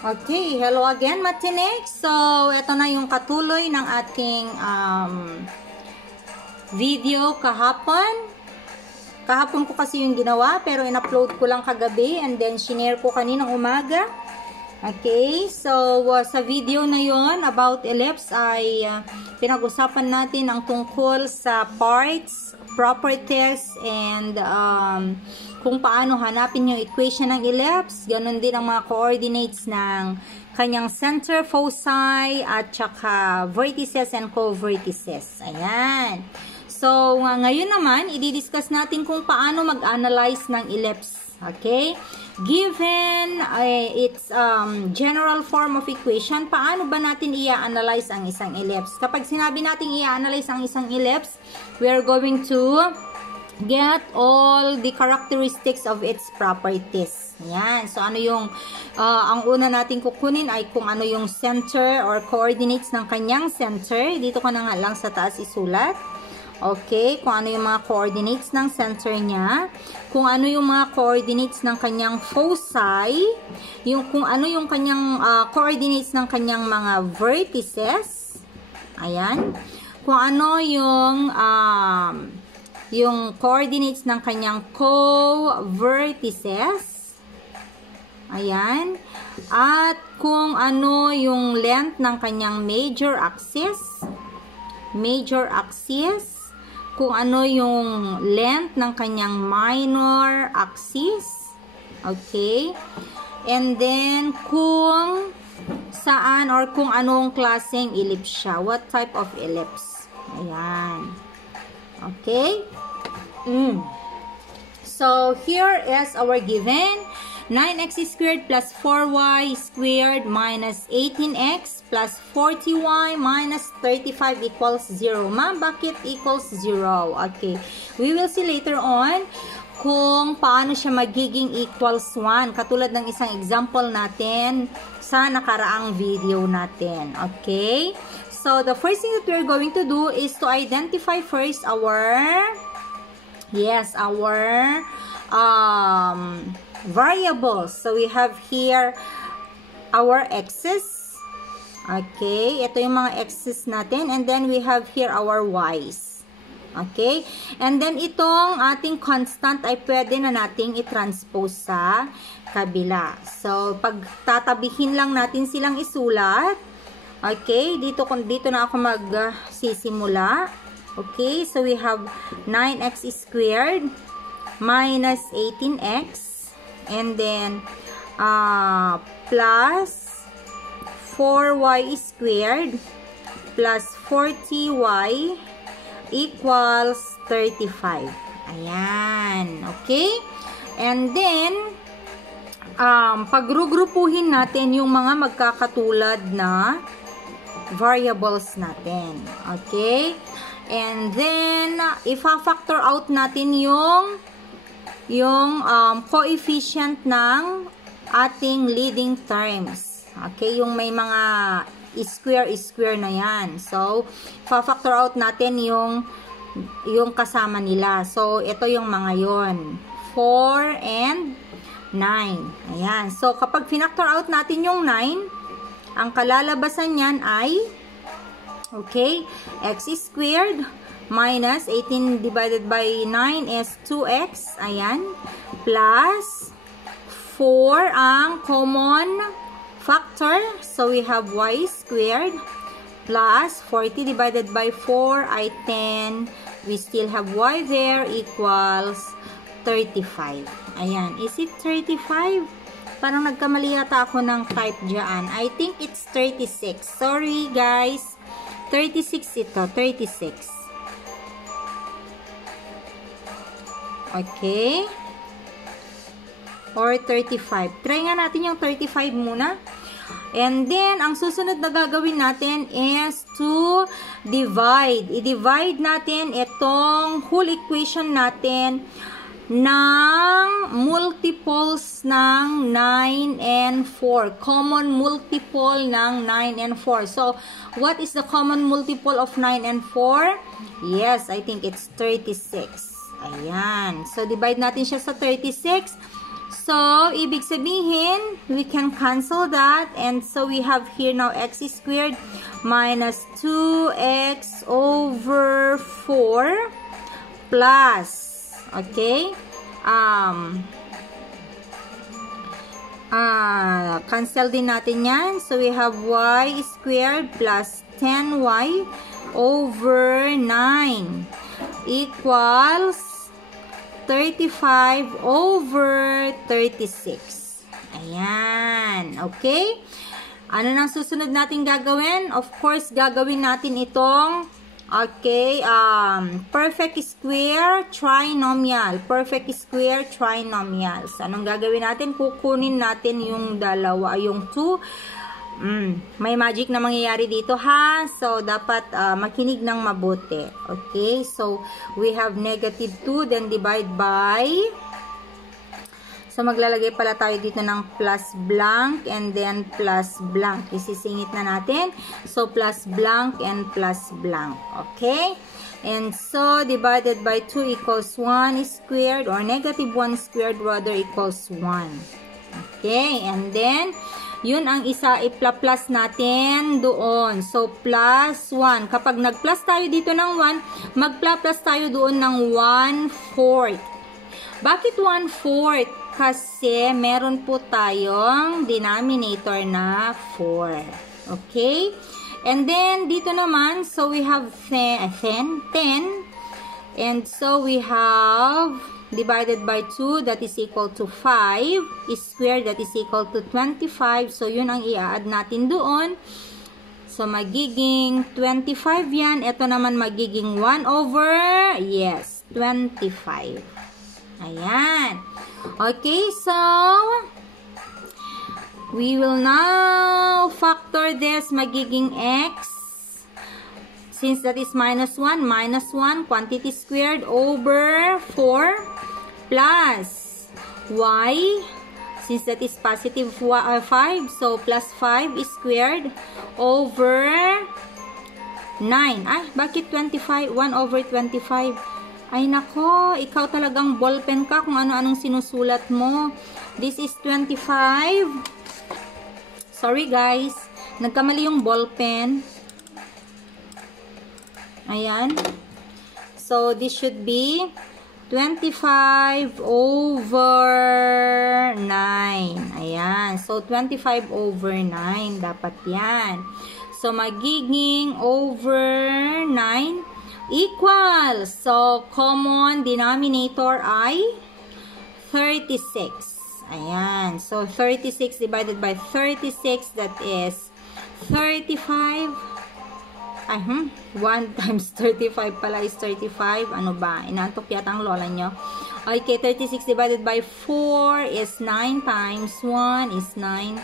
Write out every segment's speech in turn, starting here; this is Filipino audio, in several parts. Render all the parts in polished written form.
Okay, hello again, Matinik. So, ito na yung katuloy ng ating video kahapon. Kahapon ko kasi yung ginawa, pero in-upload ko lang kagabi and then shinare ko kaninang umaga. Okay, so sa video na yon about ellipse ay pinag-usapan natin ang tungkol sa parts, properties, and kung paano hanapin yung equation ng ellipse. Ganon din ang mga coordinates ng kanyang center, foci, at saka vertices and co-vertices. Ayan. So, ngayon naman, i-discuss natin kung paano mag-analyze ng ellipse. Okay? Given its general form of equation, paano ba natin i-analyze ang isang ellipse? Kapag sinabi natin i-analyze ang isang ellipse, we are going to get all the characteristics of its properties. Yan. So, ano yung, ang una natin kukunin ay kung ano yung center or coordinates ng kanyang center. Dito ko na nga lang sa taas isulat. Okay, kung ano yung mga coordinates ng center niya, kung ano yung mga coordinates ng kanyang foci, kung ano yung kanyang coordinates ng kanyang mga vertices, ayan, kung ano yung coordinates ng kanyang co-vertices, ayan, at kung ano yung length ng kanyang major axis, kung ano yung length ng kanyang minor axis. Okay? And then, kung saan or kung anong klaseng ellipse siya. What type of ellipse. Ayan. Okay? So, here is our given. 9x squared plus 4y squared minus 18x plus 40y minus 35 equals 0. Ma'am, bakit equals 0? Okay. We will see later on kung paano siya magiging equals 1. Katulad ng isang example natin sa nakaraang video natin. Okay? So, the first thing that we're going to do is to identify first our variables. So, we have here our x's. Okay. Ito yung mga x's natin. And then, we have here our y's. Okay. And then, itong ating constant ay pwede na nating i-transpose sa kabila. So, pag tatabihin lang natin silang isulat. Okay. Dito na ako magsisimula. Okay. So, we have 9x squared minus 18x. And then, plus 4y squared plus 40y equals 35. Ayan. Okay? And then, paggrupuhin natin yung mga magkakatulad na variables natin. Okay? And then, ifa-factor out natin yung coefficient ng ating leading terms. Okay, yung may mga square na yan. So, pa-factor out natin yung kasama nila. So, ito yung mga yon, 4 and 9. Ayan. So, kapag finactor out natin yung 9, ang kalalabasan niyan ay, okay, x squared minus 18 divided by 9 is 2x. Ayan. Plus 4 ang common factor. So, we have y squared plus 40 divided by 4 ay 10. We still have y there equals 35. Ayan. Is it 35? Parang nagkamali yata ako ng type dyan. I think it's 36. Sorry, guys. 36 ito. 36. Okay. Or 35. Try nga natin yung 35 muna. And then, ang susunod na gagawin natin is to divide. I-divide natin itong whole equation natin ng multiples ng 9 and 4. Common multiple ng 9 and 4. So, what is the common multiple of 9 and 4? Yes, I think it's 36. Ayan. So, divide natin siya sa 36. So, ibig sabihin, we can cancel that. And so, we have here now x squared minus 2x over 4 plus, okay, cancel din natin yan. So, we have y squared plus 10y over 9 equals 35 over 36. Ayan. Okay? Ano nang susunod natin gagawin? Of course, gagawin natin itong, okay, perfect square trinomial. Perfect square trinomials. Anong gagawin natin? Kukunin natin yung dalawa, yung 2. May magic na mangyayari dito, ha? So, dapat makinig ng mabuti. Okay? So, we have negative 2, then divide by. So, maglalagay pala tayo dito ng plus blank and then plus blank. Isisingit na natin. So, plus blank and plus blank. Okay? And so, divided by 2 equals 1 squared, or negative 1 squared rather, equals 1. Okay? And then, yun ang isa, i-plus natin doon. So, plus 1. Kapag nag-plus tayo dito ng 1, mag-plus tayo doon ng 1/4. Bakit 1/4? Kasi meron po tayong denominator na 4. Okay? And then, dito naman, so we have 10. And so, we have divided by 2, that is equal to 5, squared, that is equal to 25. So, yun ang i-add natin doon. So, magiging 25 yan. Ito naman magiging 1 over, yes, 25. Ayan. Okay, so, we will now factor this, magiging x. Since that is minus 1, quantity squared over 4 plus y. Since that is positive 5, so plus 5 squared over 9. Ay, bakit 25? 1 over 25. Ay, nako, ikaw talagang ballpen ka kung ano-anong sinusulat mo. This is 25. Sorry guys, nagkamali yung ballpen. Ayan. So, this should be 25 over 9. Ayan. So, 25 over 9. Dapat yan. So, magiging over 9 equals. So, common denominator ay 36. Ayan. So, 36 divided by 36, that is 35. 1 times 35 pala is 35. Ano ba? Inantok yata ang lola nyo. Okay, 36 divided by 4 is 9 times 1 is 9.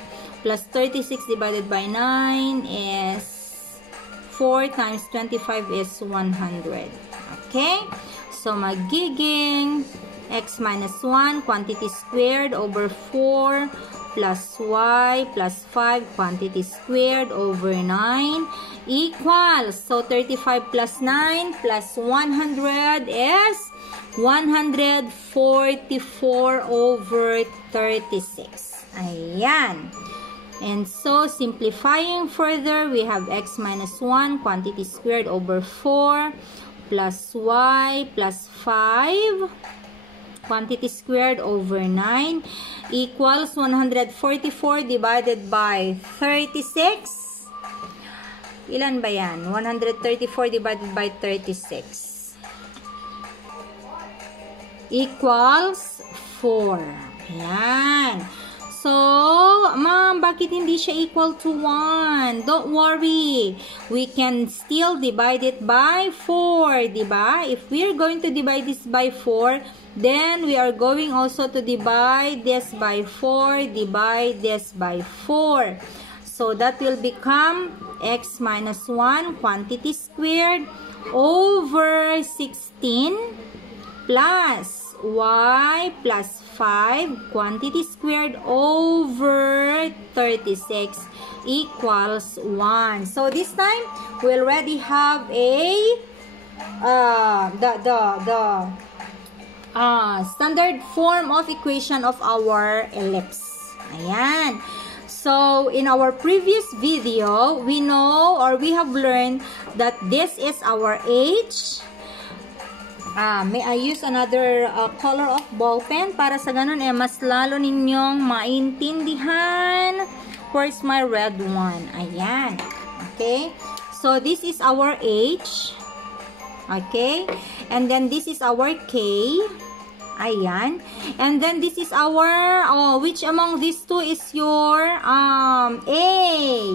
Plus 36 divided by 9 is 4 times 25 is 100. Okay? So, magiging x minus 1, quantity squared over 4 plus y plus 5 quantity squared over 9 equals, so 35 plus 9 plus 100 is 144 over 36. Ayan. And so, simplifying further, we have x minus 1 quantity squared over 4 plus y plus 5 quantity squared over 9 equals 144 divided by 36. Ilan ba yan? 134 divided by 36 equals 4. Ayan. So, ma'am, bakit hindi siya equal to 1? Don't worry. We can still divide it by 4, diba? If we're going to divide this by 4, then we are going also to divide this by 4, divide this by 4. So, that will become x minus 1 quantity squared over 16 plus y plus 5 quantity squared over 36 equals 1. So, this time, we already have a standard form of equation of our ellipse. Ayan. So, in our previous video, we know or we have learned that this is our H. May I use another color of ball pen para sa ganun mas lalo ninyong maintindihan. Where's my red one? Ayan. Okay. So, this is our H. Okay. And then, this is our K. Ayan. And then, this is our, which among these two is your A?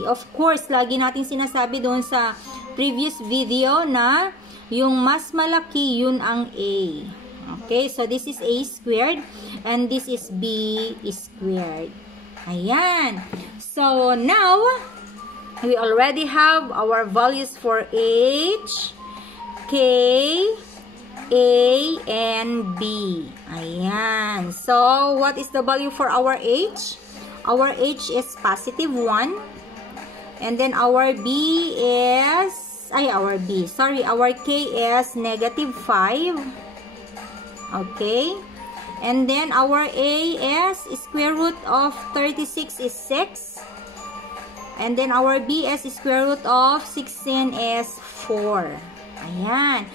Of course, lagi natin sinasabi doon sa previous video na yung mas malaki, yun ang A. Okay, so this is A squared and this is B squared. Ayan. So, now, we already have our values for H, K, A, and B. Ayan. So, what is the value for our H? Our H is positive 1. And then, our B is, our K is negative 5. Okay. And then, our A is square root of 36 is 6. And then, our B is square root of 16 is 4. Ayan.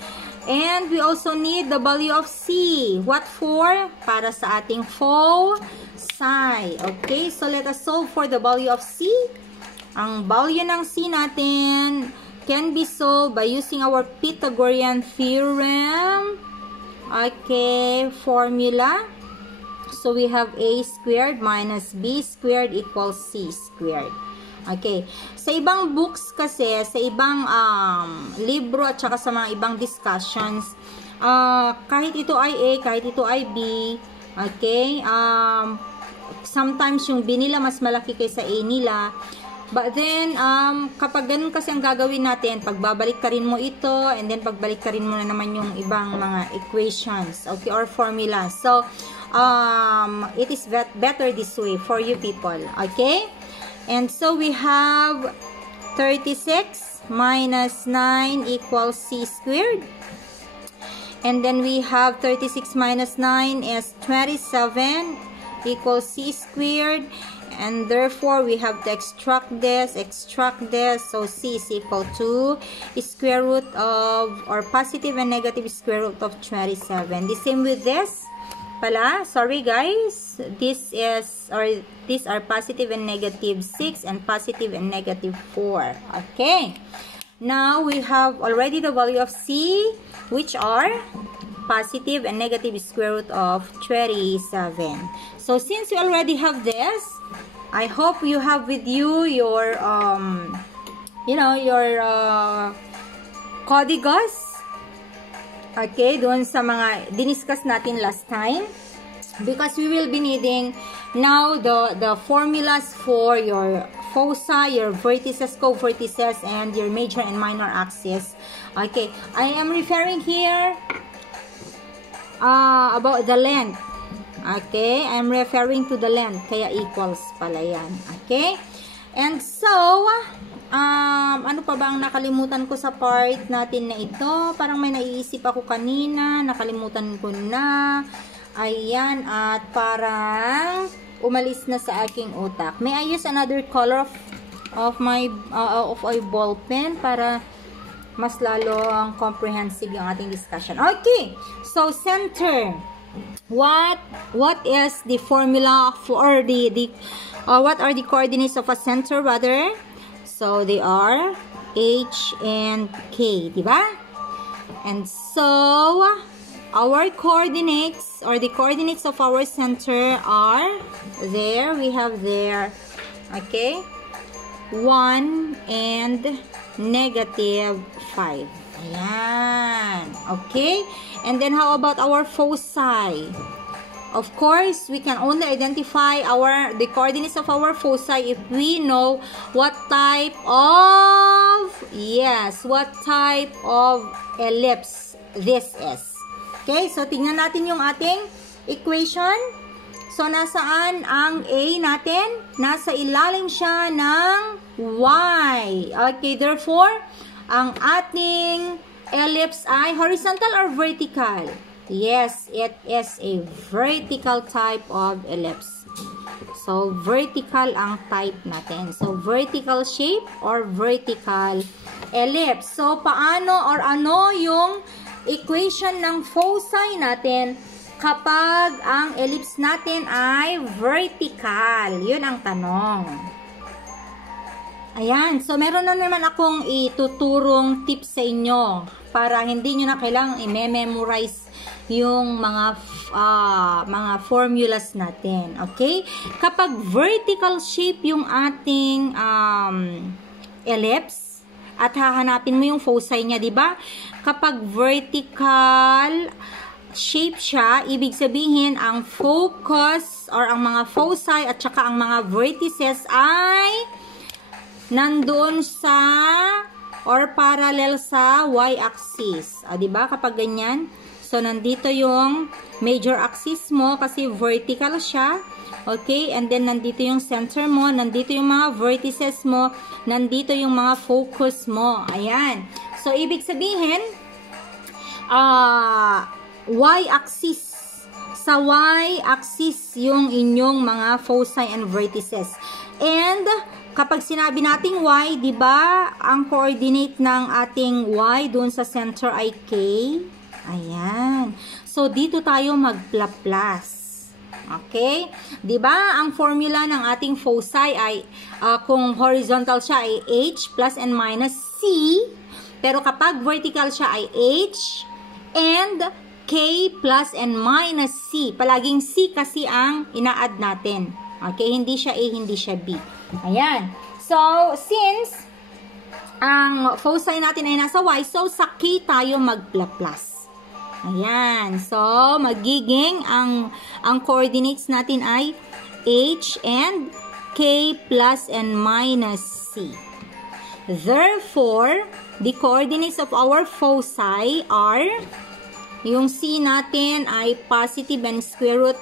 And we also need the value of C. What for? Para sa ating foci. Okay, so let us solve for the value of C. Ang value ng C natin can be solved by using our Pythagorean theorem. Okay, formula. So we have A squared minus B squared equals C squared. Okay. Sa ibang books kasi, sa ibang libro at saka sa mga ibang discussions, kahit ito ay A, kahit ito ay B, okay, sometimes yung B nila mas malaki kaysa A nila. But then, kapag ganun kasi ang gagawin natin, pagbabalik ka rin mo ito, and then pagbalik ka rin mo na naman yung ibang mga equations, okay, or formula. So, it is better this way for you people, okay? And so, we have 36 minus 9 equals C squared. And then, we have 36 minus 9 is 27 equals C squared. And therefore, we have to extract this. So, C is equal to square root of, or positive and negative square root of 27. The same with this. Pala, sorry guys, these are positive and negative 6 and positive and negative 4. Okay, now we have already the value of C, which are positive and negative square root of 27. So since you already have this, I hope you have with you your códigos. Okay, doon sa mga diniscuss natin last time, because we will be needing now the formulas for your foci, your vertices, co-vertices, and your major and minor axis. Okay, I am referring here about the length. Okay, I am referring to the length, kaya equals pala yan. Okay, and so, ano pa ba ang nakalimutan ko sa part natin na ito? Parang may naiisip ako kanina, nakalimutan ko na. Ayan, at parang umalis na sa aking utak. May I use another color of a ball pen para mas lalo ang comprehensive yung ating discussion. Okay, so center. What is the formula for what are the coordinates of a center rather? So, they are H and K, diba? And so, our coordinates, or the coordinates of our center are, there, we have there, okay, 1 and negative 5. Ayan. Okay? And then, how about our foci? Of course, we can only identify the coordinates of our foci if we know what type of, what type of ellipse this is. Okay, so tingnan natin yung ating equation. So, nasaan ang A natin? Nasa ilalim siya ng Y. Okay, therefore, ang ating ellipse ay horizontal or vertical? Yes, it is a vertical type of ellipse. So, vertical ang type natin. So, vertical shape or vertical ellipse. So, paano or ano yung equation ng foci natin kapag ang ellipse natin ay vertical? Yun ang tanong. Ayan. So, meron na naman akong ituturong tips sa inyo para hindi nyo na kailangang i-memorize yung mga formulas natin. Okay? Kapag vertical shape yung ating ellipse at hahanapin mo yung foci niya, di ba? Kapag vertical shape siya, ibig sabihin ang focus or ang mga foci at saka ang mga vertices ay nandoon sa or parallel sa y-axis. Di ba? Kapag ganyan, so, nandito yung major axis mo kasi vertical siya. Okay? And then, nandito yung center mo. Nandito yung mga vertices mo. Nandito yung mga focus mo. Ayan. So, ibig sabihin, y-axis. Sa y-axis yung inyong mga foci and vertices. And, kapag sinabi nating y, di ba, ang coordinate ng ating y dun sa center ay k. Ayan. So, dito tayo mag-plus. Okay? Diba? Ang formula ng ating foci ay, kung horizontal siya ay h plus and minus c. Pero kapag vertical siya ay h and k plus and minus c. Palaging c kasi ang ina-add natin. Okay? Hindi siya a, hindi siya b. Ayan. So, since ang foci natin ay nasa y, so sa k tayo mag-plus. Ayan. So, magiging ang coordinates natin ay h and k plus and minus c. Therefore, the coordinates of our foci are, yung c natin ay positive and square root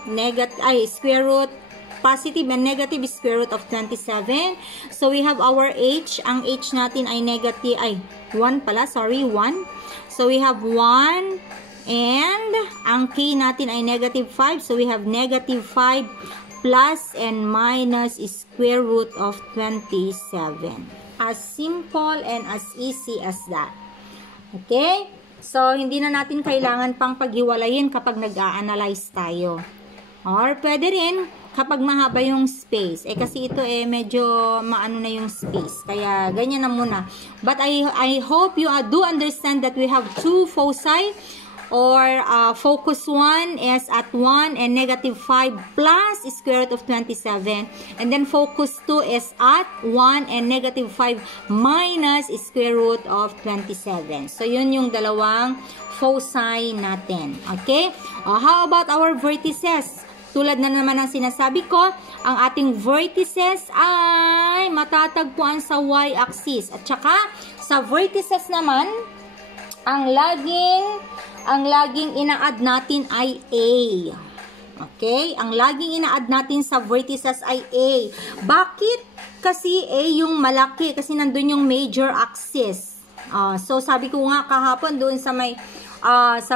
positive and negative square root of 27. So, we have our h. Ang h natin ay negative, 1 pala, sorry, 1. So, we have 1. And, ang k natin ay negative 5. So, we have negative 5 plus and minus square root of 27. As simple and as easy as that. Okay? So, hindi na natin kailangan pang paghiwalayin kapag nag-a-analyze tayo. Or, pwede rin kapag mahaba yung space. Kasi ito medyo maano na yung space. Kaya, ganyan na muna. But I hope you do understand that we have two foci. Or focus 1 is at 1 and negative 5 plus square root of 27. And then focus 2 is at 1 and negative 5 minus square root of 27. So, yun yung dalawang foci natin. Okay? How about our vertices? Tulad na naman ang sinasabi ko, ang ating vertices ay matatagpuan sa y-axis. At saka, sa vertices naman, ang laging ina-add natin ay A. Okay? Ang laging ina-add natin sa vertices ay A. Bakit kasi A yung malaki? Kasi nandun yung major axis. So, sabi ko nga kahapon doon sa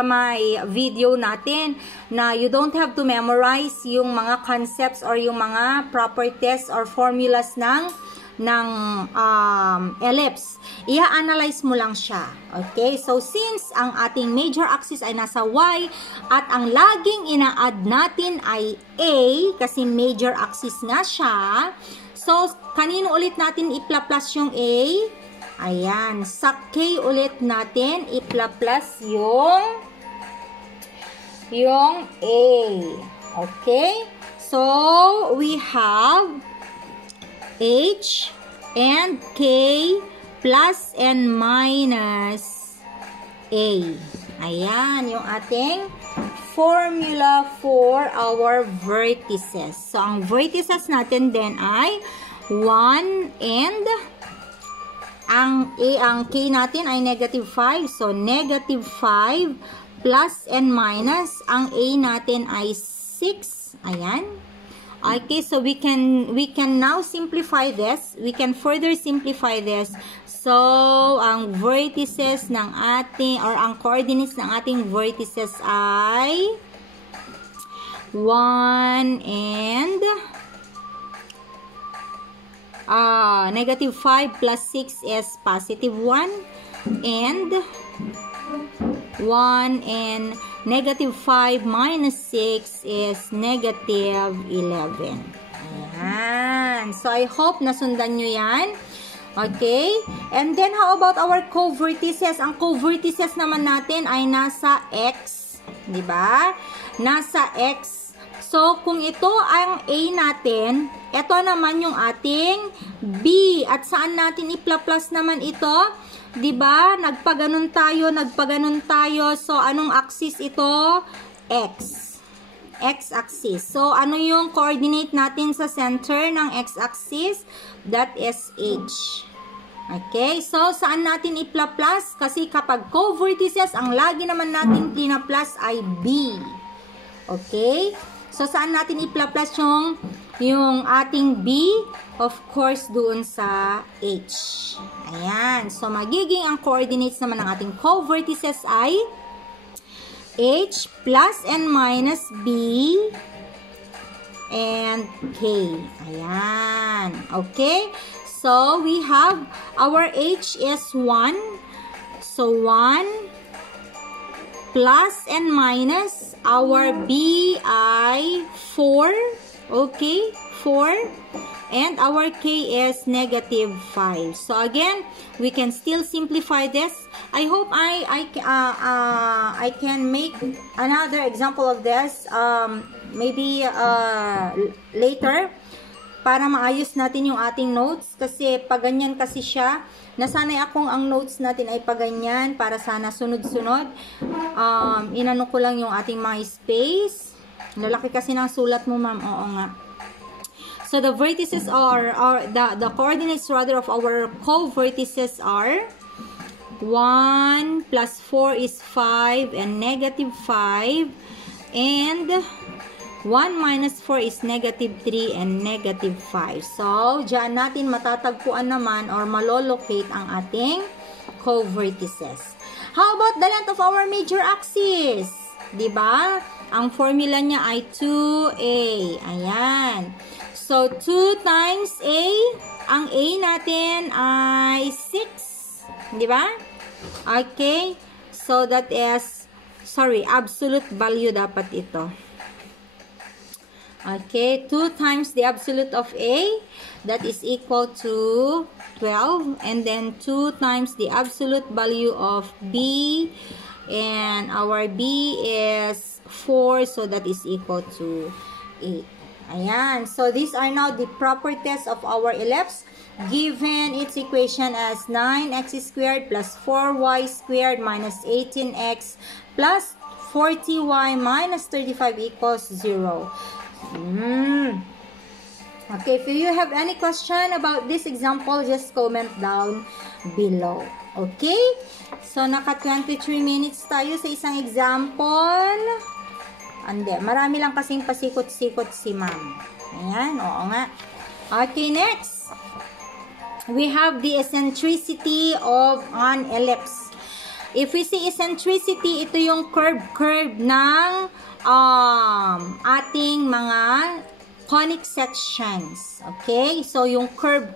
may video natin na you don't have to memorize yung mga concepts or yung mga properties or formulas ng ellipse. I-analyze mo lang siya. Okay? So, since ang ating major axis ay nasa y at ang laging ina-add natin ay A kasi major axis nga siya, so, kanino ulit natin i-plus yung A? Ayan. Sa K ulit natin i-plus yung A. Okay? So, we have H and K plus and minus A. Ayan, yung ating formula for our vertices. So, ang vertices natin din ay 1 and ang K natin ay negative 5. So, negative 5 plus and minus. Ang A natin ay 6. Ayan. Okay, so we can now simplify this. We can further simplify this. So, ang vertices ng ating, or ang coordinates ng ating vertices ay 1 and negative 5 plus 6 is positive 1, and 1 and negative 5 minus 6 is negative 11. Ayan. So, I hope nasundan nyo yan. Okay? And then, how about our co-vertices? Ang co-vertices naman natin ay nasa X. Diba? Nasa X. So, kung ito ang A natin, ito naman yung ating B. At saan natin i-plus naman ito? Diba? Nagpaganon tayo. So, anong axis ito? X. X-axis. So, ano yung coordinate natin sa center ng X-axis? That is H. Okay? So, saan natin i-plus? Kasi kapag co-vertices, ang lagi naman natin pina-plus ay B. Okay? So, saan natin i-plus yung ating B? Of course, doon sa H. Ayan. So, magiging ang coordinates naman ng ating co-vertices ay H plus and minus B and K. Ayan. Okay? So, we have our H is 1. So, 1 plus and minus our B ay 4. Okay? 4. And our K is negative 5. So, again, we can still simplify this. I hope I can make another example of this maybe later para maayos natin yung ating notes. Kasi pag ganyan kasi siya, nasanay akong ang notes natin ay pag ganyan para sana sunod-sunod. Inano ko lang yung ating mga space. Lalaki kasi ng sulat mo, ma'am. Oo nga. So, the vertices are the coordinates rather of our co-vertices are 1 plus 4 is 5 and negative 5, and 1 minus 4 is negative 3 and negative 5. So, dyan natin matatagpuan naman or malolocate ang ating co-vertices. How about the length of our major axis? Diba? Ang formula niya ay 2a. Ayan. So, 2 times A, ang A natin ay 6. Di ba? Okay. So, that is, absolute value dapat ito. Okay. 2 times the absolute of A, that is equal to 12. And then, 2 times the absolute value of B, and our B is 4, so that is equal to 8. Ayan. So, these are now the properties of our ellipse given its equation as 9x squared plus 4y squared minus 18x plus 40y minus 35 equals 0. Okay, if you have any question about this example, just comment down below. Okay? So, naka 23 minutes tayo sa isang example. Ande, marami lang kasing pasikot-sikot si ma'am. Ayan, oo nga. Okay, next. We have the eccentricity of an ellipse. If we say eccentricity, ito yung curve ng ating mga conic sections. Okay? So, yung curve,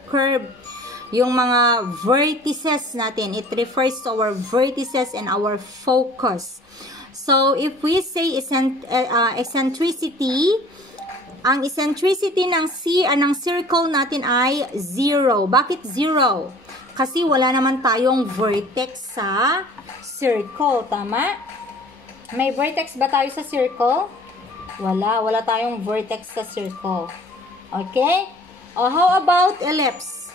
yung mga vertices natin, it refers to our vertices and our focus. So, if we say eccentricity, ang eccentricity ng circle natin ay 0. Bakit 0? Kasi wala naman tayong vertex sa circle. Tama? May vertex ba tayo sa circle? Wala. Wala tayong vertex sa circle. Okay? O, how about ellipse?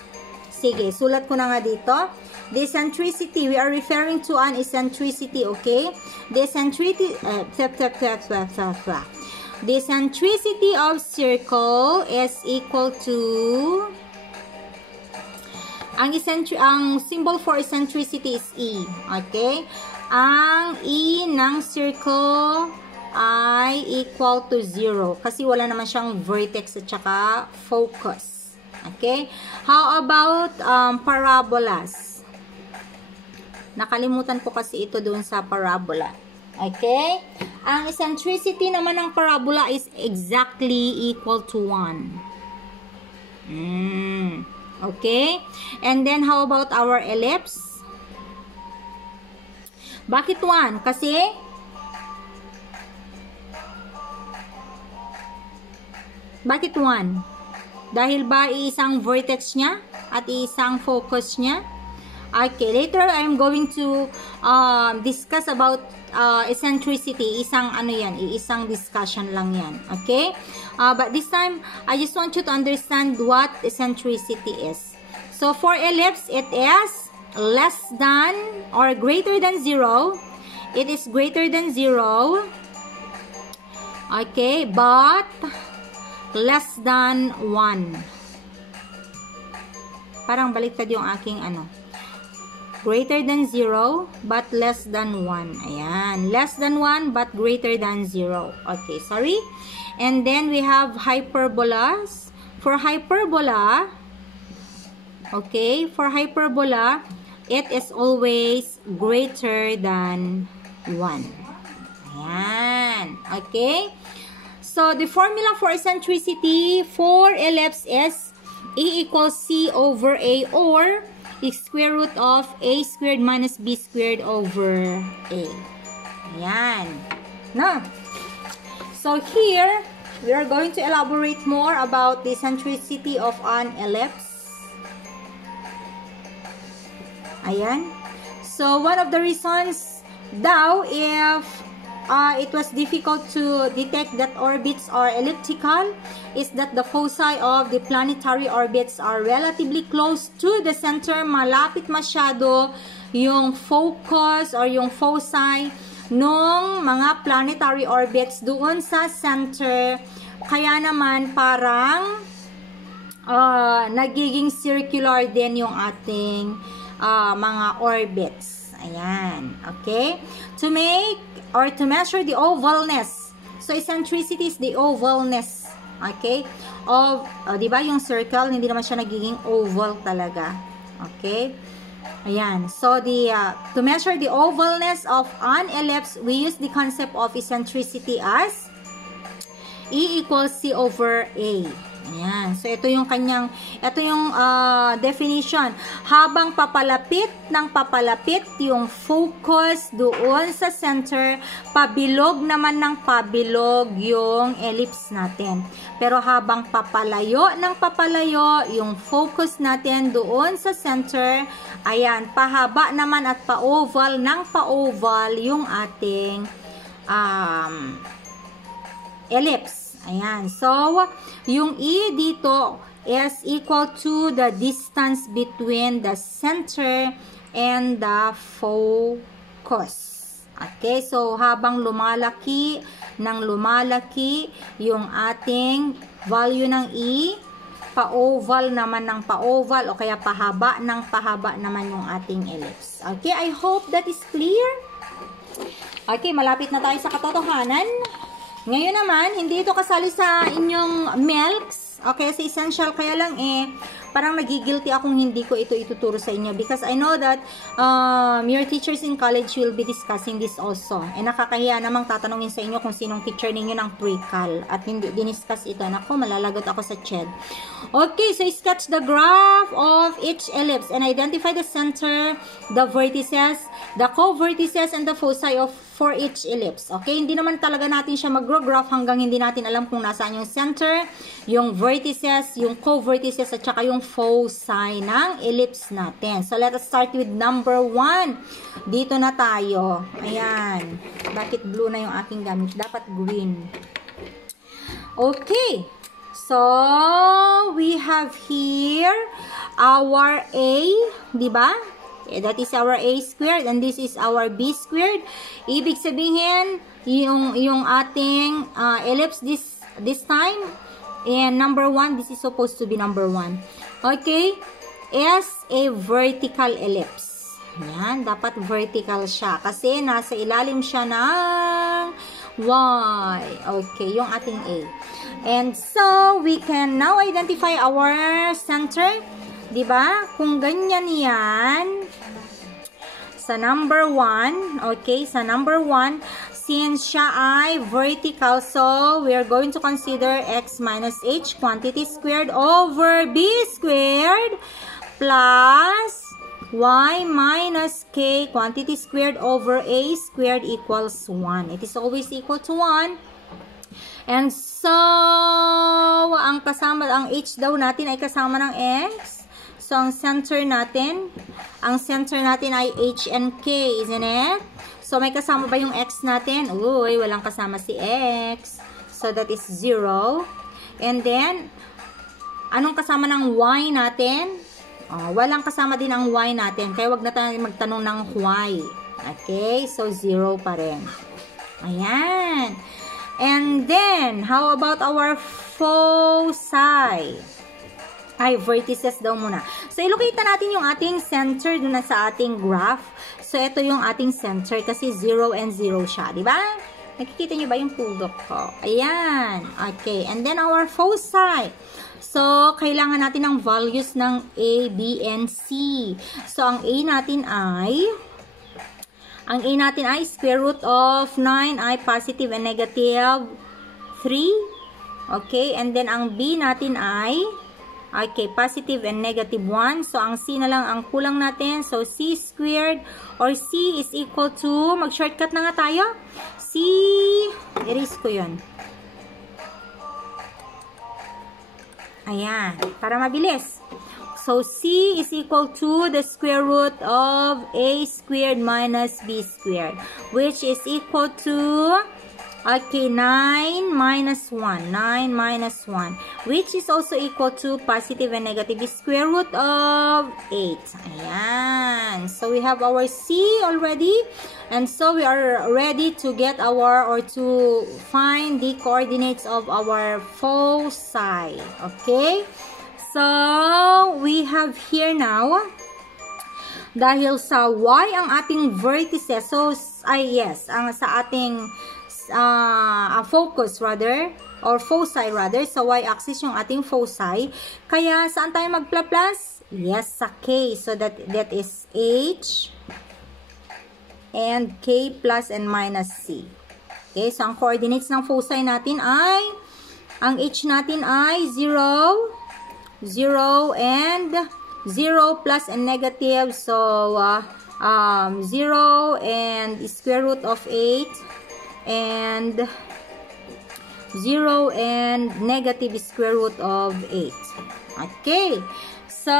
Sige, sulat ko na nga dito. The eccentricity, we are referring to an eccentricity, okay? The eccentricity, the eccentricity of circle is equal to, ang symbol for eccentricity is E, okay? Ang E ng circle ay equal to 0 kasi wala naman siyang vertex at saka focus. Okay? How about parabolas? Nakalimutan ko kasi ito doon sa parabola. Okay? Ang eccentricity naman ng parabola is exactly equal to 1. Okay? And then how about our ellipse? Bakit 1? Kasi bakit 1? Dahil ba iisang vertex niya at iisang focus niya? Okay, later I'm going to discuss about eccentricity. Isang ano yan, isang discussion lang yan. Okay? But this time, I just want you to understand what eccentricity is. So for ellipse, it is less than or greater than 0. It is greater than 0. Okay, but less than 1. Parang baliktad yung aking ano. Greater than 0, but less than 1. Ayan. Less than 1, but greater than 0. Okay, sorry. And then we have hyperbolas. For hyperbola, okay, for hyperbola, it is always greater than 1. Ayan. Okay. So, the formula for eccentricity for ellipse is E equals C over A or square root of A squared minus B squared over A. Ayan. Now, so here, we are going to elaborate more about the eccentricity of an ellipse. Ayan. So, one of the reasons daw if it was difficult to detect that orbits are elliptical is that the foci of the planetary orbits are relatively close to the center. Malapit masyado yung focus or yung foci nung mga planetary orbits doon sa center. Kaya naman parang nagiging circular din yung ating mga orbits. Ayan. Okay? To make or to measure the ovalness. So, eccentricity is the ovalness. Okay? Of, di ba yung circle, hindi naman siya nagiging oval talaga. Okay? Ayan. So, to measure the ovalness of an ellipse, we use the concept of eccentricity as E equals C over A. Ayan. So, ito yung kanyang, ito yung definition. Habang papalapit ng papalapit yung focus doon sa center, pabilog naman ng pabilog yung ellipse natin. Pero habang papalayo ng papalayo yung focus natin doon sa center, ayan, pahaba naman at pa-oval ng pa-oval yung ating ellipse. Ayan. So, yung E dito is equal to the distance between the center and the focus. Okay? So, habang lumalaki yung ating value ng E, pa-oval naman ng pa-oval o kaya pahaba ng pahaba naman yung ating ellipse. Okay? I hope that is clear. Okay, malapit na tayo sa katotohanan. Ngayon naman, hindi ito kasali sa inyong milks. Okay, sa essential. Kaya lang parang nagigilty akong hindi ko ito ituturo sa inyo. Because I know that your teachers in college will be discussing this also. Nakakahiya namang tatanungin sa inyo kung sinong teacher ninyo ng pre-cal. At hindi diniscuss ito. Naku, malalagot ako sa CHED. Okay, so sketch the graph of each ellipse and identify the center, the vertices, the co-vertices, and the foci for each ellipse. Okay, hindi naman talaga natin siya mag-graph hanggang hindi natin alam kung nasaan yung center, yung vertices, yung co-vertices, at saka yung foci ng ellipse natin. So, let us start with number 1. Dito na tayo. Ayan. Bakit blue na yung aking gamit? Dapat green. Okay. So, we have here our A, di ba? That is our A squared and this is our B squared. Ibig sabihin, yung ating ellipse this time, and number 1, this is supposed to be number 1. Okay? Is a vertical ellipse. Yan, dapat vertical siya. Kasi nasa ilalim siya ng Y. Okay, yung ating A. And so, we can now identify our center. Diba? Kung ganyan yan, sa number 1, okay, sa number 1, since siya ay vertical, so we are going to consider x minus h, quantity squared, over b squared, plus y minus k, quantity squared, over a squared equals 1. It is always equal to 1. And so, ang h daw natin ay kasama ng x. So, ang center natin ay h and k, isn't it? So, may kasama ba yung x natin? Uy, walang kasama si x. So, that is 0. And then, anong kasama ng y natin? Walang kasama din ang y natin. Kaya wag na tayo magtanong ng y. Okay? So, 0 pa rin. Ayan. And then, how about our foci? Ay, vertices daw muna. So, ilocate na natin yung ating center dun na sa ating graph. So, ito yung ating center kasi 0 and 0 siya. Diba? Nakikita nyo ba yung puldok ko? Ayan. Okay. And then, our foci. So, kailangan natin ng values ng A, B, and C. So, ang A natin ay square root of 9 ay positive and negative 3. Okay. And then, ang B natin ay positive and negative 1. So, ang C na lang ang kulang natin. So, C squared or C is equal to, mag-shortcut na nga tayo. C, erase ko yun. Ayan, para mabilis. So, C is equal to the square root of A squared minus B squared, which is equal to 9 minus 1. 9 minus 1. Which is also equal to positive and negative square root of 8. Ayan. So, we have our C already. And so, we are ready to get to find the coordinates of our foci. Okay? So, we have here now, dahil sa Y ang ating vertices. So, sa ating focus rather, or foci rather, sa y-axis yung ating foci. Kaya, saan tayo magpla-plus? Yes, sa k. So, that is h and k plus and minus c. Okay, so ang coordinates ng foci natin ay, ang h natin ay 0, 0, and 0 plus and negative. So, 0 and square root of 8. And 0 and negative square root of 8. Okay. So,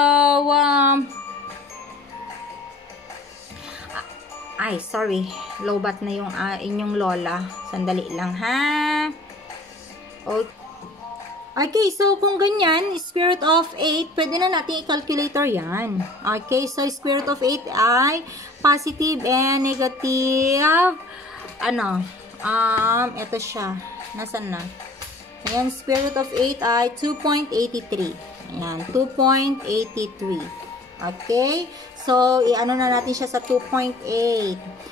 sorry. Lobat na yung inyong lola. Sandali lang, ha? Okay, so kung ganyan, square root of 8, pwede na natin i-calculator yan. Okay, so square root of 8 ay positive and negative, ito siya. Nasaan na? Ayan, square root of 8 ay 2.83. Ayan, 2.83. Okay? So, i-ano na natin siya sa 2.8.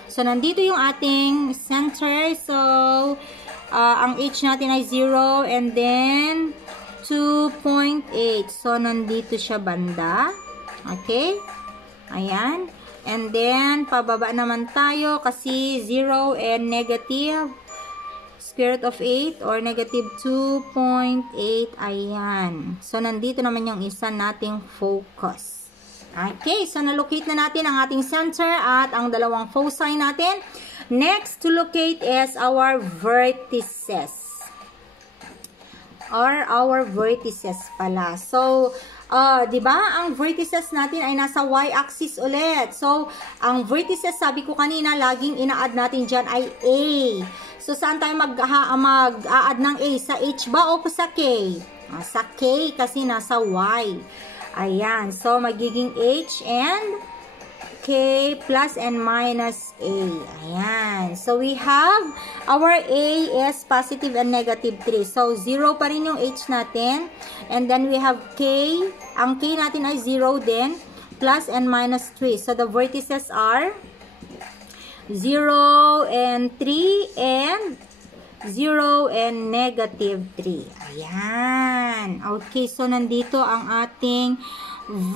So, nandito yung ating center. So, ang h natin ay 0 and then 2.8. So, nandito siya banda. Okay? Ayan. And then, pababa naman tayo kasi 0 and negative square root of 8 or negative 2.8. Ayan. So, nandito naman yung isa nating focus. Okay. So, nalocate na natin ang ating center at ang dalawang foci natin. Next to locate is our vertices. Or our vertices pala. So, diba? Ang vertices natin ay nasa y-axis ulit. So, ang vertices, sabi ko kanina, laging ina-add natin dyan ay A. So, saan tayo mag-a-add ng A? Sa H ba o sa K? Sa K kasi nasa Y. Ayan. So, magiging H and K plus and minus A. Ayan. So, we have our A is positive and negative 3. So, 0 pa rin yung H natin. And then, we have K. Ang K natin ay 0 din. Plus and minus 3. So, the vertices are 0 and 3 and 0, and negative 3. Ayan. Okay, so nandito ang ating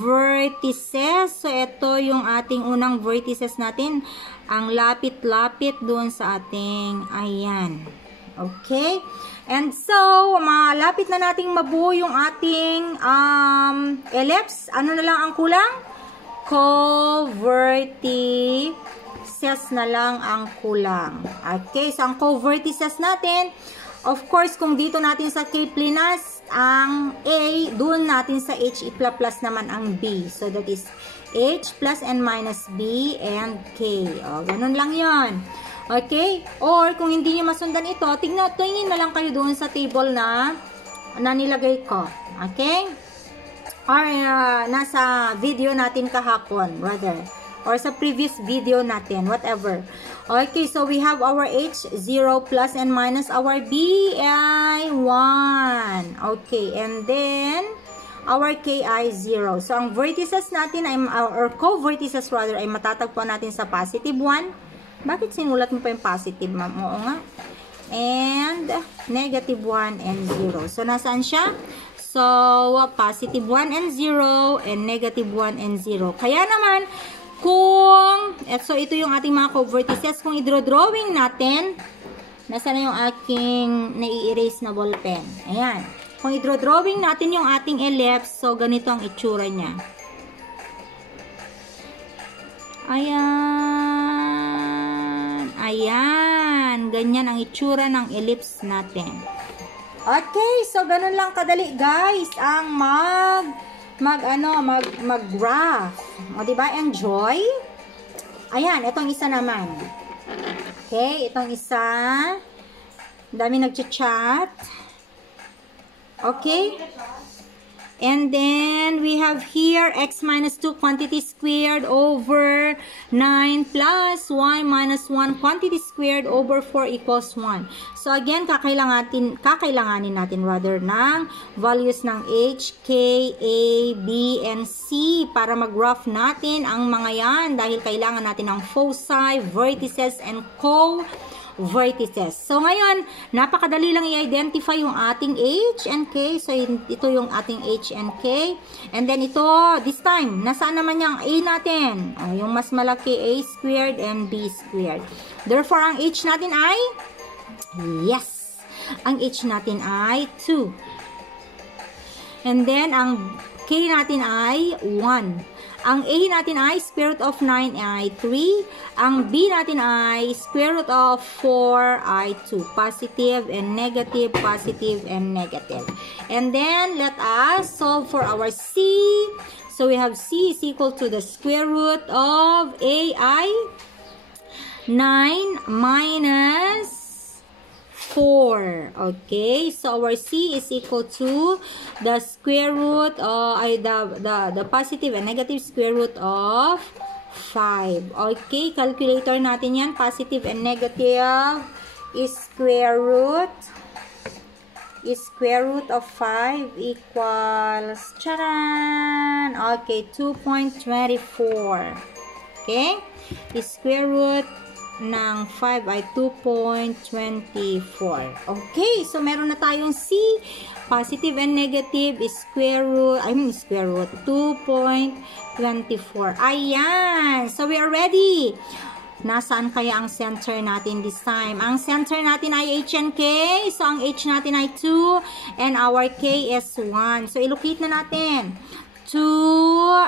vertices. So, ito yung ating unang vertices natin. Ang lapit-lapit doon sa ating, ayan. Okay? And so, malapit na nating mabuo yung ating ellipse. Ano na lang ang kulang? Co-vertices na lang ang kulang. Okay, so ang co-vertices natin, of course, kung dito natin sa K plus ang A, doon natin sa H i-plus naman ang B. So that is H plus and minus B and K. O, ganun lang yon. Okay? Or kung hindi nyo masundan ito, tingin na lang kayo doon sa table na nilagay ko. Okay? Or nasa video natin kahapon, rather. Or sa previous video natin, whatever. Okay, so we have our H, 0 plus and minus our B ay 1. Okay, and then our K ay 0. So, ang vertices natin, ay, or co-vertices rather, ay matatagpuan natin sa positive 1. Bakit sinulat mo pa yung positive, ma'am? Oo nga. And negative 1 and 0. So, nasaan siya? So, positive 1 and 0 and negative 1 and 0. Kaya naman, so ito yung ating mga co-vertices. Kung i-drawing natin, nasa na yung aking nai-erase na ballpen. Ayan. Kung i-drawing natin yung ating ellipse, so ganito ang itsura niya. Ayan. Ayan. Ganyan ang itsura ng ellipse natin. Okay, so ganun lang kadali guys ang mag-graph. O diba? Enjoy. Ayan, itong isa naman. Okay, itong isa. Dami nagchat-chat. Okay. And then, we have here x minus 2 quantity squared over 9 plus y minus 1 quantity squared over 4 equals 1. So, again, kakailanganin natin rather ng values ng h, k, a, b, and c para mag-graph natin ang mga yan dahil kailangan natin ng foci, vertices, and co-vertices. So, ngayon, napakadali lang i-identify yung ating H and K. So, ito yung ating H and K. And then, ito, this time, nasaan naman yung A natin? Yung mas malaki, A squared and B squared. Therefore, ang H natin ay, yes, ang H natin ay 2. And then, ang K natin ay 1. Ang A natin ay square root of 9 ay 3. Ang B natin ay square root of 4 ay 2. Positive and negative, positive and negative. And then, let us solve for our C. So, we have C is equal to the square root of A ay 9 minus 4. Okay, so our C is equal to the square root the positive and negative square root of 5. Okay, calculator natin yan. Positive and negative is square root of 5 equals charan. Okay, 2.24. Okay, is square root ng 5 ay 2.24. Okay, so meron na tayong C. Positive and negative is square root 2.24. Ayan! So, we are ready. Nasaan kaya ang center natin this time? Ang center natin ay H and K. So, ang H natin ay 2 and our K is 1. So, ilocate na natin. 2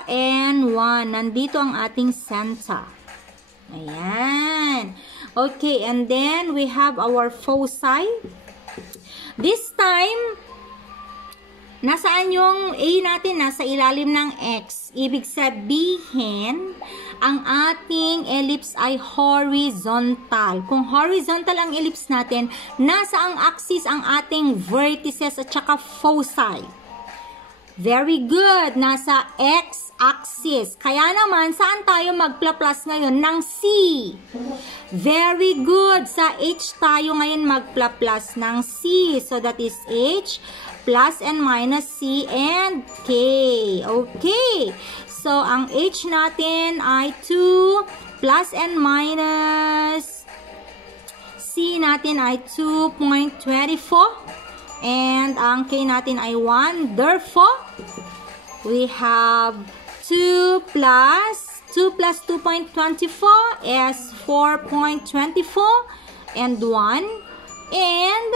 and 1. Nandito ang ating center. Ayan. Okay, and then we have our foci. This time, nasaan yung A natin? Nasa ilalim ng X. Ibig sabihin, ang ating ellipse ay horizontal. Kung horizontal ang ellipse natin, nasa ang axis ang ating vertices at saka foci. Very good. Nasa x-axis. Kaya naman, saan tayo magpla-plus ngayon? Ng C. Very good. Sa H tayo ngayon magpla-plus ng C. So, that is H plus and minus C and K. Okay. So, ang H natin ay 2 plus and minus C C natin ay 2.24. And ang K natin ay 1. Therefore, we have 2 plus 2.24 is 4.24 and 1. And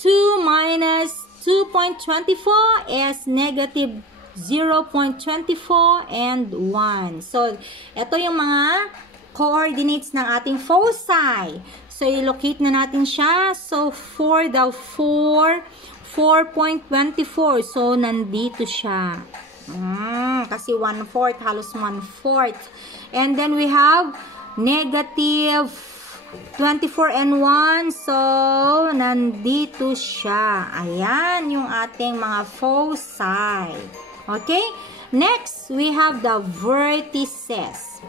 2 minus 2.24 is negative 0.24 and 1. So, ito yung mga coordinates ng ating foci. So, i-locate na natin siya. So, 4 daw, 4.24. So, nandito siya. Kasi 1/4, halos 1/4. And then, we have negative 24 and 1. So, nandito siya. Ayan, yung ating mga foci. Okay? Next, we have the vertices.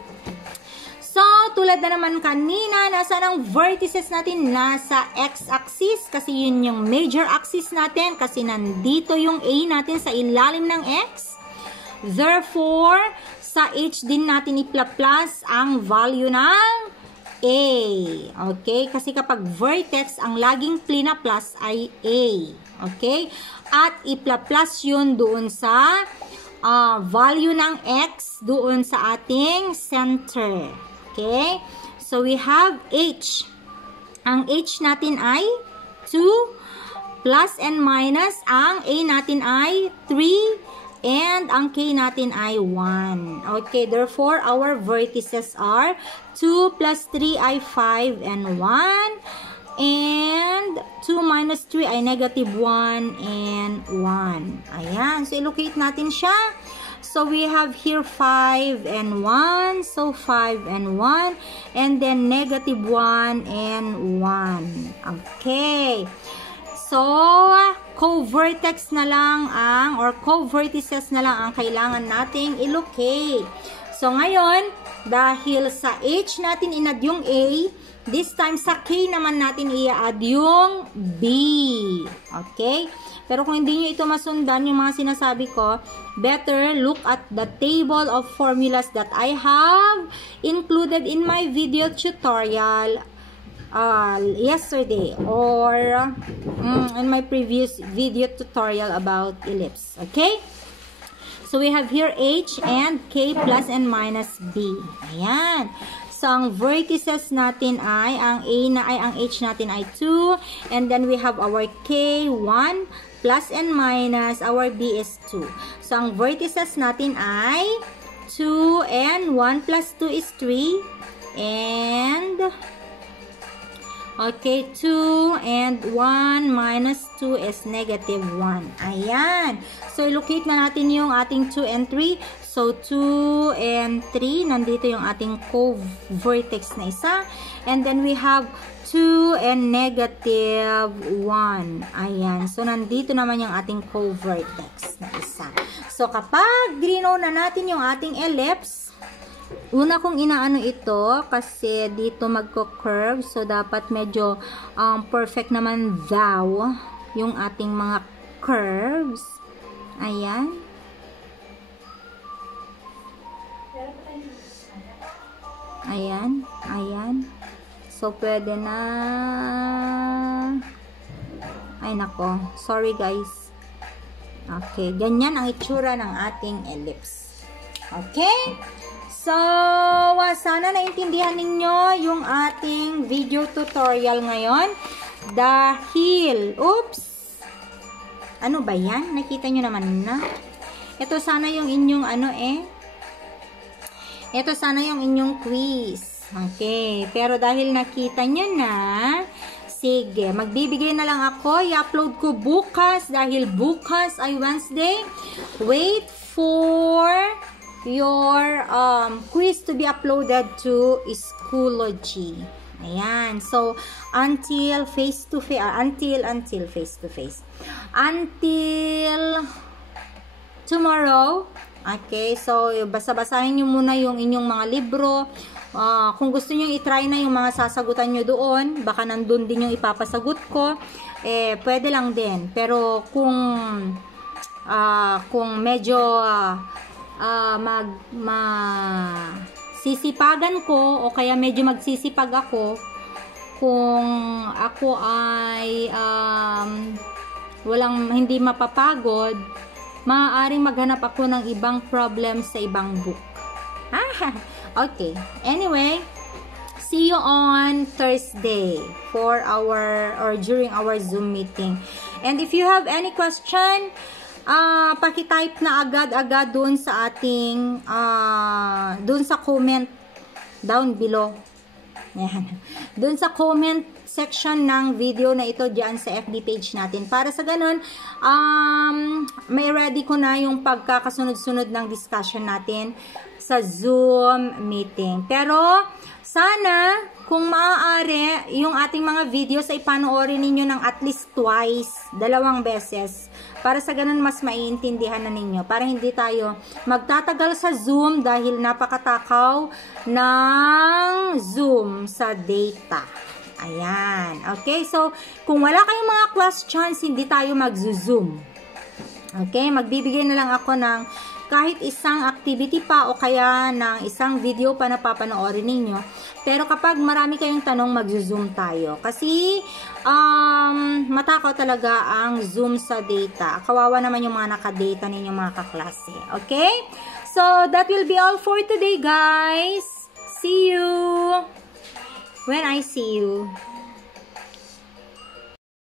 So, tulad na naman kanina, nasaan ang vertices natin? Nasa x-axis, kasi yun yung major axis natin, kasi nandito yung A natin sa ilalim ng x. Therefore, sa h din natin i-plus ang value ng A. Okay? Kasi kapag vertex, ang laging plina-plus ay A. Okay? At i-plus yun doon sa value ng x doon sa ating center. Okay? So, we have h. Ang h natin ay 2 plus and minus. Ang a natin ay 3 and ang k natin ay 1. Okay, therefore, our vertices are 2 plus 3 ay 5 and 1. And 2 minus 3 ay negative 1 and 1. Ayan. So, i-locate natin siya. So, we have here 5 and 1. So, 5 and 1. And then, negative 1 and 1. Okay. So, co-vertex na lang or co-vertices na lang ang kailangan nating i-locate. So, ngayon, dahil sa H natin inad yung A, this time sa K naman natin i-add yung B. Okay? Pero kung hindi nyo ito masundan, yung mga sinasabi ko, better look at the table of formulas that I have included in my video tutorial yesterday or in my previous video tutorial about ellipse. Okay? So, we have here H and K plus and minus B. Ayan. So, ang vertices natin ay, ang H natin ay 2. And then, we have our K, 1. Plus and minus, our B is 2. So, ang vertices natin ay 2 and 1 plus 2 is 3. And, okay, 2 and 1 minus 2 is negative 1. Ayan. So, i-locate na natin yung ating 2 and 3. So, 2 and 3, nandito yung ating co-vertex na isa. And then, we have 2 and negative 1. Ayan. So, nandito naman yung ating co-vertex na isa. So, kapag drino na natin yung ating ellipse, una kong inaano ito kasi dito magko-curve. So, dapat medyo perfect naman daw yung ating mga curves. Ayan. Ayan. Ayan. So, pwede na. Ay, nako. Sorry, guys. Okay. Ganyan ang itsura ng ating ellipse. Okay? So, sana naintindihan ninyo yung ating video tutorial ngayon. Dahil, oops! Ano ba yan? Nakita nyo naman na. Ito sana yung inyong ito sana yung inyong quiz. Okay. Pero dahil nakita nyo na, sige, magbibigay na lang ako. I-upload ko bukas dahil bukas ay Wednesday. Wait for your quiz to be uploaded to Schoology. Ayan. So, until face-to-face, until face-to-face. Until tomorrow. Okay. So, basa-basahin nyo muna yung inyong mga libro. Kung gusto nyo i-try na yung mga sasagutan nyo doon, baka nandun din yung ipapasagot ko, pwede lang din. Pero kung medyo sisipagan ko o kaya medyo magsisipag ako, kung ako ay hindi mapapagod, maaaring maghanap ako ng ibang problem sa ibang book. Okay. Anyway, see you on Thursday for during our Zoom meeting. And if you have any question, paki-type na agad-agad dun sa ating dun sa comment down below. Yan. Dun sa comment section ng video na ito diyan sa FB page natin. Para sa ganun, may ready ko na yung pagkakasunod-sunod ng discussion natin sa Zoom meeting. Pero, sana, kung maaari, yung ating mga videos ay panoorin ninyo ng at least twice, 2 beses. Para sa ganun, mas maiintindihan na ninyo. Para hindi tayo magtatagal sa Zoom dahil napakatakaw ng Zoom sa data. Ayan. Okay, so, kung wala kayong mga questions, hindi tayo mag-zoom. Okay, magbibigay na lang ako ng kahit isang activity pa o kaya ng isang video pa na papanoorin ninyo. Pero kapag marami kayong tanong, mag-zoom tayo. Kasi, matakaw talaga ang Zoom sa data. Kawawa naman yung mga nakadata ninyong mga kaklase. Okay? So, that will be all for today, guys. See you when I see you.